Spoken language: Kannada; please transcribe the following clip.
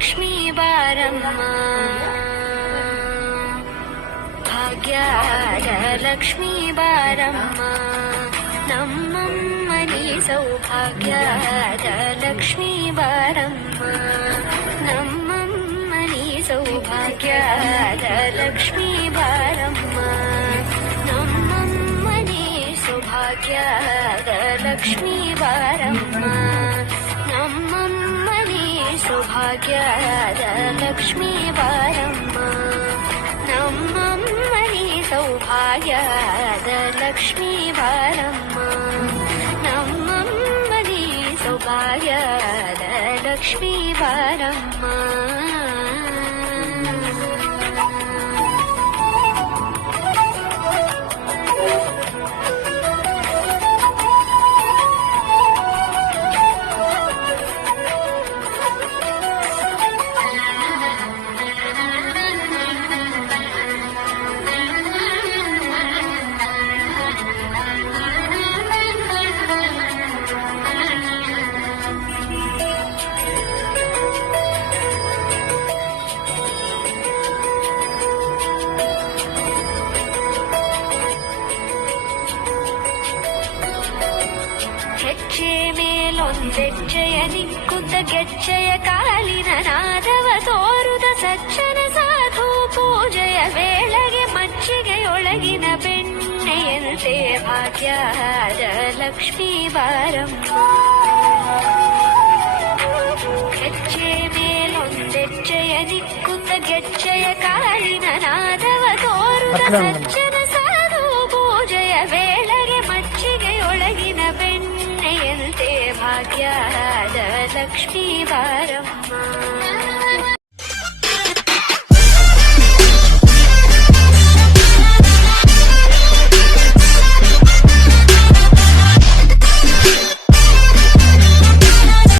ಲಕ್ಷ್ಮೀ ಬಾರಮ್ಮ ಭಾಗ್ಯದ ಲಕ್ಷ್ಮೀ ಬಾರಮ್ಮ ನಮ್ಮಮ್ಮನಿ ಸೌಭಾಗ್ಯದ ಲಕ್ಷ್ಮೀ ಬಾರಮ್ಮ ನಮ್ಮಮ್ಮನಿ ಸೌಭಾಗ್ಯದ ಲಕ್ಷ್ಮೀ ಬಾರಮ್ಮ ನಮ್ಮಮ್ಮನಿ ಸೌಭಾಗ್ಯದ ಲಕ್ಷ್ಮೀ ಬಾರಮ್ಮ ನಮ್ಮಮ್ಮನಿ ಸೌಭಾಗ್ಯದ ಲಕ್ಷ್ಮೀ ಬಾರಮ್ಮ ನಮ್ಮಮ್ಮನಿ ಸೌಭಾಗ್ಯದ ಲಕ್ಷ್ಮೀ ಬಾರಮ್ಮ ನಮ್ಮಮ್ಮನಿ ಸೌಭಾಗ್ಯದ ಲಕ್ಷ್ಮೀ ಬಾರಮ್ಮ ಹೆಜ್ಜೆ ಮೇಲೊಂದೆಜ್ಜೆಯ ನಿಕ್ಕುತ್ತ ಗೆಜ್ಜೆಯ ಕಾಲಿನ ನಾದವ ತೋರುದ ಸಜ್ಜನ ಸಾಧು ಪೂಜೆಯ ವೇಳೆಗೆ ಮಜ್ಜಿಗೆಯೊಳಗಿನ ಬೆಣ್ಣೆಯಂತೆ ಭಾಗ್ಯದ ಲಕ್ಷ್ಮೀ ಬಾರಮ್ಮ ಹೆಜ್ಜೆ ಮೇಲೊಂದೆಜ್ಜೆಯ ನಿಕ್ಕುತ್ತ ಗೆಜ್ಜೆಯ ಕಾಲಿನ ನಾದವ ತೋರುದ ಸಜ್ಜನ ಸಾಧು ಪೂಜೆಯ ವೇಳೆಗೆ ಮಜ್ಜಿಗೆಯೊಳಗಿನ ಬೆಣ್ಣೆಯಂತೆ ಭಾಗ್ಯದ ಲಕ್ಷ್ಮೀ ಬಾರಮ್ಮ